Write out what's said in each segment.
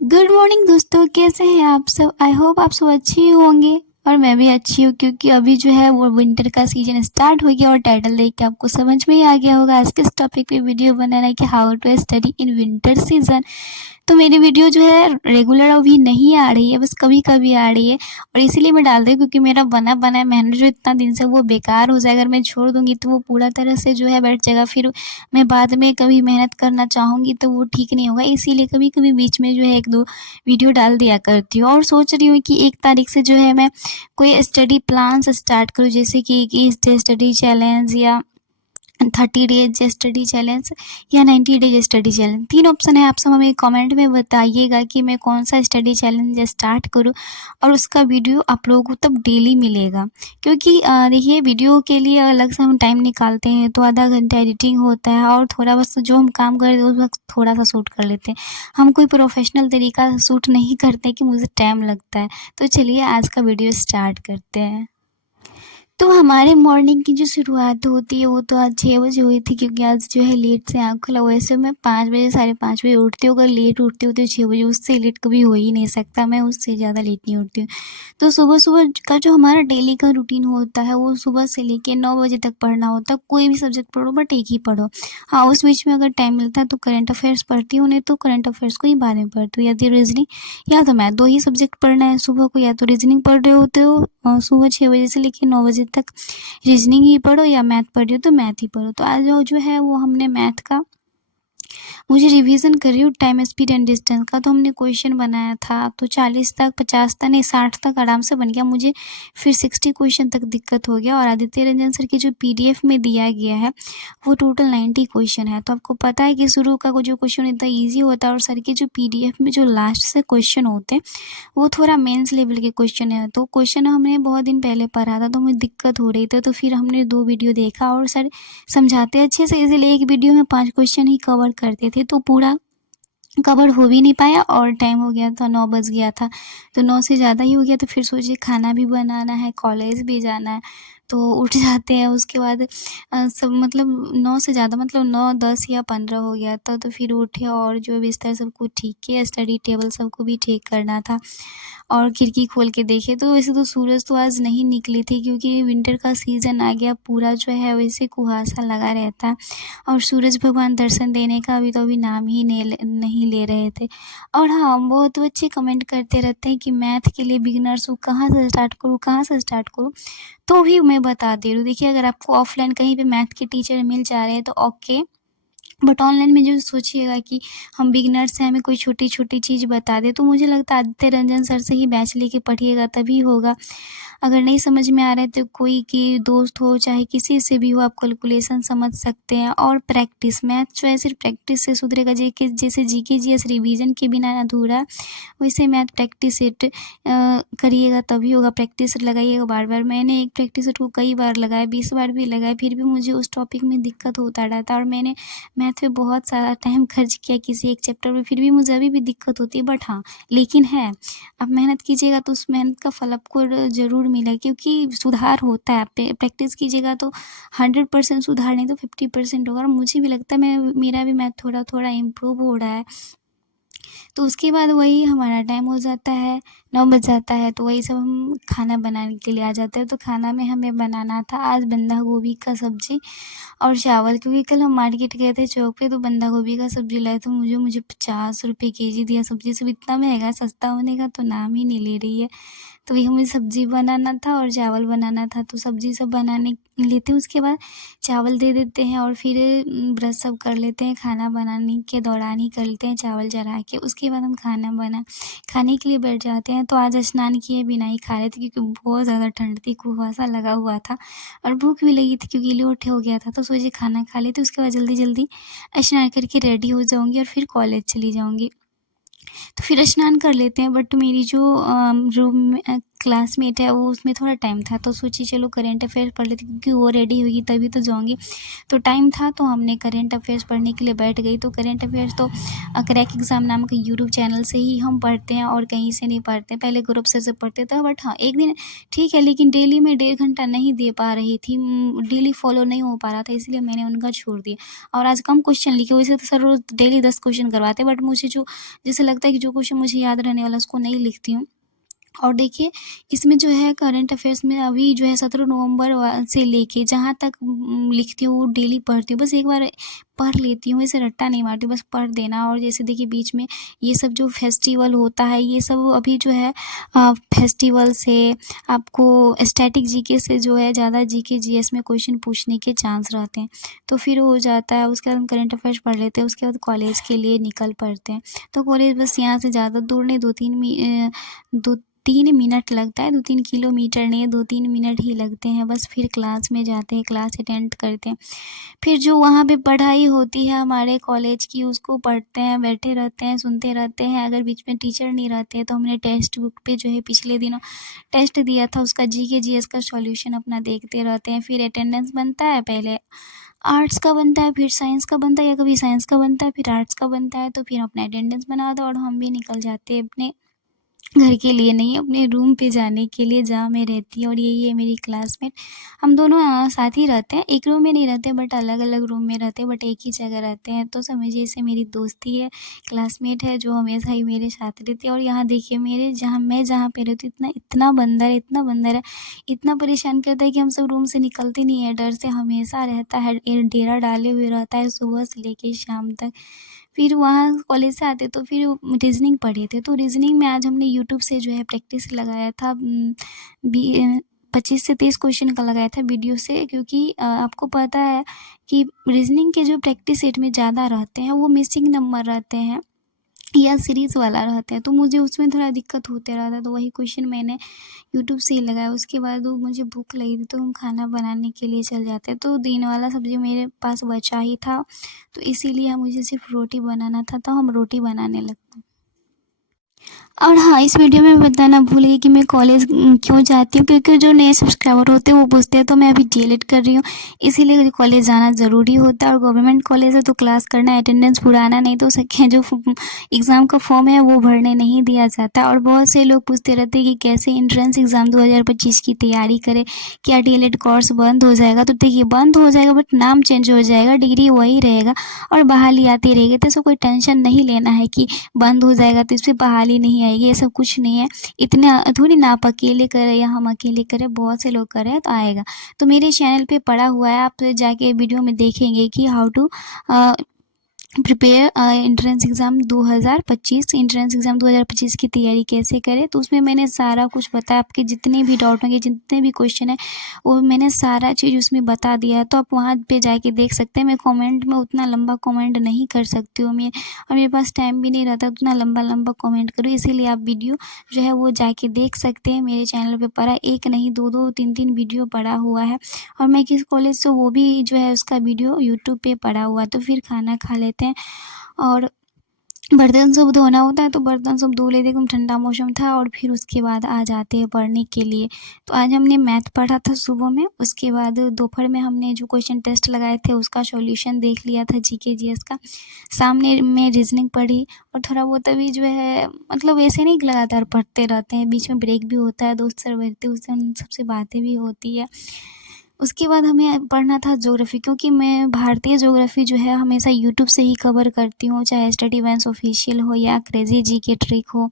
Good morning दोस्तों, कैसे हैं आप सब। आई होप आप सब अच्छे ही होंगे और मैं भी अच्छी हूँ, क्योंकि अभी जो है वो विंटर का सीजन स्टार्ट हो गया और टाइटल देख के आपको समझ में ही आ गया होगा आज किस टॉपिक पे वीडियो बनाना है कि how to study in winter season. तो मेरी वीडियो जो है रेगुलर अभी नहीं आ रही है, बस कभी कभी आ रही है और इसीलिए मैं डाल रही हूँ क्योंकि मेरा बना बनाया मेहनत जो इतना दिन से वो बेकार हो जाए। अगर मैं छोड़ दूंगी तो वो पूरा तरह से जो है बैठ जाएगा, फिर मैं बाद में कभी मेहनत करना चाहूँगी तो वो ठीक नहीं होगा। इसीलिए कभी कभी बीच में जो है एक दो वीडियो डाल दिया करती हूँ और सोच रही हूँ कि 1 तारीख से जो है मैं कोई स्टडी प्लान्स स्टार्ट करूँ, जैसे कि स्टडी चैलेंज या 30 डेज स्टडी चैलेंज या 90 डेज स्टडी चैलेंज। 3 ऑप्शन है, आप सब हमें कमेंट में बताइएगा कि मैं कौन सा स्टडी चैलेंज स्टार्ट करूं और उसका वीडियो आप लोगों को तब डेली मिलेगा। क्योंकि देखिए, वीडियो के लिए अलग से हम टाइम निकालते हैं तो आधा घंटा एडिटिंग होता है और थोड़ा बस जो हम काम कर रहे हैं उस वक्त थोड़ा सा शूट कर लेते हैं। हम कोई प्रोफेशनल तरीका से शूट नहीं करते कि मुझे टाइम लगता है। तो चलिए आज का वीडियो स्टार्ट करते हैं। तो हमारे मॉर्निंग की जो शुरुआत होती है वो तो आज 6 बजे हुई थी, क्योंकि आज जो है लेट से आँख खुला। वैसे मैं 5 बजे 5:30 बजे उठती हूँ। अगर लेट उठती हूँ तो 6 बजे, उससे लेट कभी हो ही नहीं सकता। मैं उससे ज़्यादा लेट नहीं उठती हूँ। तो सुबह सुबह का जो हमारा डेली का रूटीन होता है वो सुबह से लेके 9 बजे तक पढ़ना होता है। कोई भी सब्जेक्ट पढ़ो, बट एक ही पढ़ो। हाँ, उस बीच में अगर टाइम मिलता है तो करंट अफेयर्स पढ़ती हूँ, नहीं तो करंट अफेयर्स को ही बाद में पढ़ती हूँ, या तो रीजनिंग या तो मैथ। 2 ही सब्जेक्ट पढ़ना है सुबह को। या तो रीजनिंग पढ़ रहे होते हो सुबह 6 बजे से लेके 9 बजे तक रीजनिंग ही पढ़ो, या मैथ पढ़ रही हो तो मैथ ही पढ़ो। तो आज जो है वो हमने मैथ का, मुझे रिवीजन कर रही हूँ टाइम स्पीड एंड डिस्टेंस का। तो हमने क्वेश्चन बनाया था तो 40 तक, 50 तक नहीं, 60 तक आराम से बन गया। मुझे फिर 60 क्वेश्चन तक दिक्कत हो गया। और आदित्य रंजन सर की जो PDF में दिया गया है वो टोटल 90 क्वेश्चन है। तो आपको पता है कि शुरू का जो क्वेश्चन इतना ईजी होता है और सर के जो PDF में जो लास्ट से क्वेश्चन होते हैं वो थोड़ा मेंस लेवल के क्वेश्चन है। तो क्वेश्चन हमने बहुत दिन पहले पढ़ा था तो मुझे दिक्कत हो रही थी, तो फिर हमने 2 वीडियो देखा और सर समझाते अच्छे से, इसलिए एक वीडियो में 5 क्वेश्चन ही कवर करते थे तो पूरा कवर हो भी नहीं पाया और टाइम हो गया था, 9 बज गया था। तो 9 से ज़्यादा ही हो गया। तो फिर सोचिए खाना भी बनाना है, कॉलेज भी जाना है, तो उठ जाते हैं। उसके बाद सब मतलब 9 से ज़्यादा मतलब 9, 10 या 15 हो गया था। तो फिर उठे और जो बिस्तर सबको ठीक किया, स्टडी टेबल सबको भी ठीक करना था और खिड़की खोल के देखे तो वैसे तो सूरज तो आज नहीं निकली थी, क्योंकि विंटर का सीज़न आ गया। पूरा जो है वैसे कुहासा लगा रहता है और सूरज भगवान दर्शन देने का अभी नाम ही नहीं ले रहे थे। और हाँ, बहुत बच्चे कमेंट करते रहते हैं कि मैथ के लिए बिगिनर्स हूँ, कहाँ से स्टार्ट करूँ, कहाँ से स्टार्ट करूँ। तो भी मैं बता दे रही हूँ। देखिए, अगर आपको ऑफलाइन कहीं पे मैथ के टीचर मिल जा रहे हैं तो ओके, बट ऑनलाइन में जो सोचिएगा कि हम बिगिनर्स हैं, हमें कोई छोटी छोटी चीज़ बता दे, तो मुझे लगता है आदित्य रंजन सर से ही बैच लेके पढ़िएगा तभी होगा। अगर नहीं समझ में आ रहा है तो कोई की दोस्त हो चाहे किसी से भी हो, आप कैलकुलेशन समझ सकते हैं। और प्रैक्टिस, मैथ जो है सिर्फ प्रैक्टिस से सुधरेगा। जैसे GK GS रिवीजन के बिना अधूरा है, वैसे मैथ प्रैक्टिस सेट करिएगा तभी होगा। प्रैक्टिस लगाइएगा बार बार। मैंने एक प्रैक्टिस सेट को कई बार लगाया, 20 बार भी लगाया, फिर भी मुझे उस टॉपिक में दिक्कत होता रहता। और मैंने मैथ में बहुत सारा टाइम खर्च किया किसी एक चैप्टर में, फिर भी मुझे अभी भी दिक्कत होती है। बट हाँ, लेकिन है, आप मेहनत कीजिएगा तो उस मेहनत का फल आपको ज़रूर मिलेगा, क्योंकि सुधार होता है। आप प्रैक्टिस कीजिएगा तो 100% सुधार नहीं तो 50% होगा। और मुझे भी लगता है मेरा भी मैथ थोड़ा थोड़ा इम्प्रूव हो रहा है। तो उसके बाद वही हमारा टाइम हो जाता है, 9 बज जाता है। तो वही सब हम खाना बनाने के लिए आ जाते हैं। तो खाना में हमें बनाना था आज बंधा गोभी का सब्ज़ी और चावल, क्योंकि कल हम मार्केट गए थे चौक पे तो बंधा गोभी का सब्ज़ी लाए तो मुझे 50 रुपये केजी दिया। सब्ज़ी सब इतना महंगा, सस्ता होने का तो नाम ही नहीं ले रही है। तो वही हमें सब्ज़ी बनाना था और चावल बनाना था। तो सब्ज़ी सब बनाने लेते हैं, उसके बाद चावल दे देते हैं और फिर ब्रश सब कर लेते हैं। खाना बनाने के दौरान ही कर लेते हैं चावल चढ़ा के। उसके बाद हम खाने के लिए बैठ जाते हैं। तो आज स्नान किए बिना ही खा रहे थे, क्योंकि बहुत ज़्यादा ठंड थी, कुहासा लगा हुआ था और भूख भी लगी थी क्योंकि लेट हो गया था। तो सोचे खाना खा लेते, उसके बाद जल्दी जल्दी स्नान करके रेडी हो जाऊँगी और फिर कॉलेज चली जाऊँगी। तो फिर स्नान कर लेते हैं। बट मेरी जो रूम में क्लासमेट है वो, उसमें थोड़ा टाइम था तो सोची चलो करेंट अफेयर पढ़ लेती, क्योंकि वो रेडी होगी तभी तो जाऊँगी। तो टाइम था तो हमने करेंट अफेयर्स पढ़ने के लिए बैठ गई। तो करेंट अफेयर्स तो क्रैक एग्ज़ाम नामक यूट्यूब चैनल से ही हम पढ़ते हैं और कहीं से नहीं पढ़ते। पहले ग्रुप से पढ़ते थे, बट हाँ एक दिन ठीक है, लेकिन डेली में 1.5 घंटा नहीं दे पा रही थी। डेली फॉलो नहीं हो पा रहा था, इसलिए मैंने उनका छोड़ दिया। और आज कम क्वेश्चन लिखे, वैसे तो सर रोज़ डेली 10 क्वेश्चन करवाते, बट मुझे जो जैसे लगता है कि जो क्वेश्चन मुझे याद रहने वाला उसको नहीं लिखती हूँ। और देखिए इसमें जो है करंट अफेयर्स में अभी जो है 17 नवंबर से लेके जहाँ तक लिखती हूँ डेली पढ़ती हूँ, बस एक बार पढ़ लेती हूँ, इसे रट्टा नहीं मारती, बस पढ़ देना। और जैसे देखिए बीच में ये सब जो फेस्टिवल होता है ये सब अभी जो है फेस्टिवल से आपको स्टैटिक जीके से जो है ज़्यादा जीके जीएस में क्वेश्चन पूछने के चांस रहते हैं, तो फिर हो जाता है। उसके बाद हम करंट अफेयर्स पढ़ लेते हैं, उसके बाद कॉलेज के लिए निकल पड़ते हैं। तो कॉलेज बस यहाँ से ज़्यादा दूर नहीं, 2-3 मिनट लगता है, 2-3 किलोमीटर नहीं, 2-3 मिनट ही लगते हैं बस। फिर क्लास में जाते हैं, क्लास अटेंड करते हैं, फिर जो वहाँ पे पढ़ाई होती है हमारे कॉलेज की उसको पढ़ते हैं, बैठे रहते हैं, सुनते रहते हैं। अगर बीच में टीचर नहीं रहते हैं तो हमने टेक्स्ट बुक पे जो है पिछले दिनों टेस्ट दिया था उसका जीके जीएस का सॉल्यूशन अपना देखते रहते हैं। फिर अटेंडेंस बनता है, पहले आर्ट्स का बनता है, फिर साइंस का बनता है, या कभी साइंस का बनता है फिर आर्ट्स का बनता है, तो फिर अपना अटेंडेंस बना दो और हम भी निकल जाते हैं अपने घर के लिए नहीं, अपने रूम पे जाने के लिए जहाँ मैं रहती हूँ। और यही है मेरी क्लासमेट, हम दोनों साथ ही रहते हैं, एक रूम में नहीं रहते बट अलग अलग रूम में रहते हैं, बट एक ही जगह रहते हैं। तो समझिए इसे मेरी दोस्ती है, क्लासमेट है जो हमेशा ही मेरे साथ रहती है। और यहाँ देखिए मेरे जहाँ पे रहती हूँ इतना बंदर है, इतना परेशान करता है कि हम सब रूम से निकलते नहीं है, डर से हमेशा रहता है, डेरा डाले हुए रहता है सुबह से लेके शाम तक। फिर वहाँ कॉलेज से आते तो फिर रीजनिंग पढ़े थे, तो रीजनिंग में आज हमने यूट्यूब से जो है प्रैक्टिस लगाया था। 25 से 30 क्वेश्चन का लगाया था वीडियो से, क्योंकि आपको पता है कि रीजनिंग के जो प्रैक्टिस सेट में ज़्यादा रहते हैं वो मिसिंग नंबर रहते हैं या सीरीज़ वाला रहता है, तो मुझे उसमें थोड़ा दिक्कत होते रहता है। तो वही क्वेश्चन मैंने यूट्यूब से ही लगाया। उसके बाद वो मुझे भूख लगी थी तो हम खाना बनाने के लिए चल जाते हैं, तो दिन वाला सब्ज़ी मेरे पास बचा ही था, तो इसीलिए मुझे सिर्फ रोटी बनाना था, तो हम रोटी बनाने लगते हैं। और हाँ, इस वीडियो में बताना भूल गई कि मैं कॉलेज क्यों जाती हूँ, क्योंकि जो नए सब्सक्राइबर होते हैं वो पूछते हैं, तो मैं अभी डीएलएड कर रही हूँ, इसीलिए कॉलेज जाना ज़रूरी होता है। और गवर्नमेंट कॉलेज है तो क्लास करना, अटेंडेंस पुराना नहीं तो सके जो एग्ज़ाम का फॉर्म है वो भरने नहीं दिया जाता। और बहुत से लोग पूछते रहते हैं कि कैसे एंट्रेंस एग्ज़ाम 2025 की तैयारी करें, क्या डीएलएड कोर्स बंद हो जाएगा? तो देखिए बंद हो जाएगा बट नाम चेंज हो जाएगा, डिग्री वही रहेगा और बहाली आती रहेगी, तो इसको कोई टेंशन नहीं लेना है कि बंद हो जाएगा तो इस पर बहाली नहीं आएगी, ये सब कुछ नहीं है। इतने थोड़ी ना आप अकेले करें या हम अकेले करें, बहुत से लोग करें तो आएगा। तो मेरे चैनल पे पड़ा हुआ है, आप जाके वीडियो में देखेंगे कि how to prepare entrance exam 2025 entrance exam 2025 की तैयारी कैसे करें। तो उसमें मैंने सारा कुछ बताया, आपके जितने भी डाउट होंगे, जितने भी क्वेश्चन है वो मैंने सारा चीज़ उसमें बता दिया है, तो आप वहाँ पे जाके देख सकते हैं। मैं कमेंट में उतना लंबा कमेंट नहीं कर सकती हूँ मैं, और मेरे पास टाइम भी नहीं रहता उतना लंबा कमेंट करूँ, इसीलिए आप वीडियो जो है वो जाके देख सकते हैं। मेरे चैनल पर पड़ा, एक नहीं 2-2 3-3 वीडियो पड़ा हुआ है, और मैं किस कॉलेज से वो भी जो है उसका वीडियो यूट्यूब पे पड़ा हुआ। तो फिर खाना खा लेते हैं और बर्तन सब धोना होता है, तो बर्तन सब धो लेते, एकदम ठंडा मौसम था, और फिर उसके बाद आ जाते हैं पढ़ने के लिए। तो आज हमने मैथ पढ़ा था सुबह में, उसके बाद दोपहर में हमने जो क्वेश्चन टेस्ट लगाए थे उसका सॉल्यूशन देख लिया था जीके जीएस का। सामने में रीजनिंग पढ़ी, और थोड़ा बहुत अभी जो है मतलब वैसे नहीं लगातार पढ़ते रहते हैं, बीच में ब्रेक भी होता है, दोस्त सर बैठते उससे उन सबसे बातें भी होती है। उसके बाद हमें पढ़ना था ज्योग्राफी, क्योंकि मैं भारतीय ज्योग्राफी जो है हमेशा यूट्यूब से ही कवर करती हूँ, चाहे स्टडी वंस ऑफिशियल हो या क्रेजी जीके ट्रिक हो।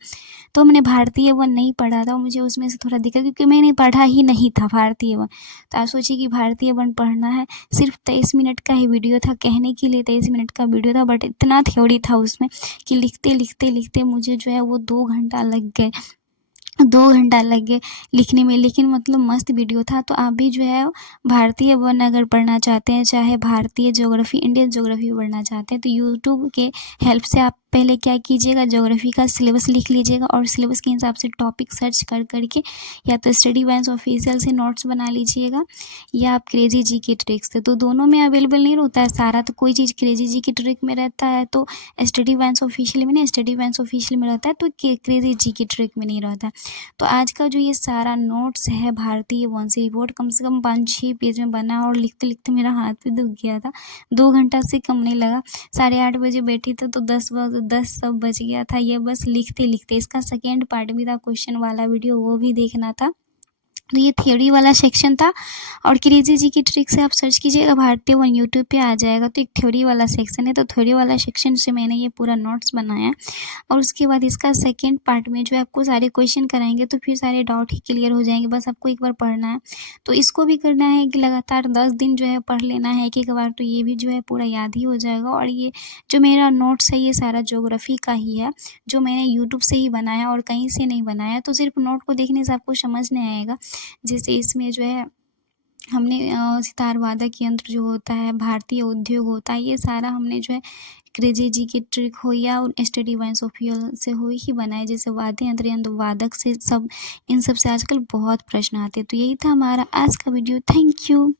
तो हमने भारतीय वन नहीं पढ़ा था, मुझे उसमें से थोड़ा दिक्कत, क्योंकि मैंने पढ़ा ही नहीं था भारतीय वन। तो आप सोचिए कि भारतीय वन पढ़ना है, सिर्फ 23 मिनट का ही वीडियो था, कहने के लिए 23 मिनट का वीडियो था, बट इतना थ्योरी था उसमें कि लिखते मुझे जो है वो 2 घंटा लग गए, 2 घंटा लग गए लिखने में, लेकिन मतलब मस्त वीडियो था। तो आप भी जो है भारतीय वन अगर पढ़ना चाहते हैं, चाहे भारतीय ज्योग्राफी, इंडियन ज्योग्राफी पढ़ना चाहते हैं, तो यूट्यूब के हेल्प से आप पहले क्या कीजिएगा, ज्योग्राफी का सिलेबस लिख लीजिएगा, और सिलेबस के हिसाब से टॉपिक सर्च कर के या तो स्टडी वंस ऑफिशियल से नोट्स बना लीजिएगा, या आप क्रेजी जी के ट्रिक से। तो दोनों में अवेलेबल नहीं होता है सारा, तो कोई चीज़ क्रेजी जी के ट्रिक में रहता है तो स्टडी वंस ऑफिशियल में नहीं, स्टडी वंस ऑफिशियल में रहता है तो क्रेजी जी के ट्रिक में नहीं रहता। तो आज का जो ये सारा नोट्स है भारतीय वन से रिपोर्ट, कम से कम 5-6 पेज में बना, और लिखते लिखते मेरा हाथ भी दुख गया था, 2 घंटा से कम नहीं लगा। 8:30 बजे बैठी थी तो 10 सब बज गया था, ये बस लिखते लिखते। इसका सेकेंड पार्ट भी था क्वेश्चन वाला वीडियो, वो भी देखना था, तो ये थ्योरी वाला सेक्शन था। और क्रेजी जी की ट्रिक से आप सर्च कीजिएगा भारतीय वन, यूट्यूब पे आ जाएगा। तो एक थ्योरी वाला सेक्शन है, तो थ्योरी वाला सेक्शन से मैंने ये पूरा नोट्स बनाया। और उसके बाद इसका सेकंड पार्ट में जो है आपको सारे क्वेश्चन कराएंगे, तो फिर सारे डाउट ही क्लियर हो जाएंगे। बस आपको एक बार पढ़ना है। तो इसको भी करना है कि लगातार 10 दिन जो है पढ़ लेना है एक बार, तो ये भी जो है पूरा याद ही हो जाएगा। और ये जो मेरा नोट्स है ये सारा ज्योग्राफी का ही है, जो मैंने यूट्यूब से ही बनाया और कहीं से नहीं बनाया। तो सिर्फ नोट को देखने से आपको समझ नहीं आएगा। जैसे इसमें जो है हमने सितार वादक यंत्र जो होता है, भारतीय उद्योग होता है, ये सारा हमने जो है क्रेजी जी की ट्रिक हो या स्टडी वाइंस ऑफ से हो ही बनाए। जैसे वाद्य यंत्र वादक से सब, इन सब से आजकल बहुत प्रश्न आते हैं। तो यही था हमारा आज का वीडियो। Thank you.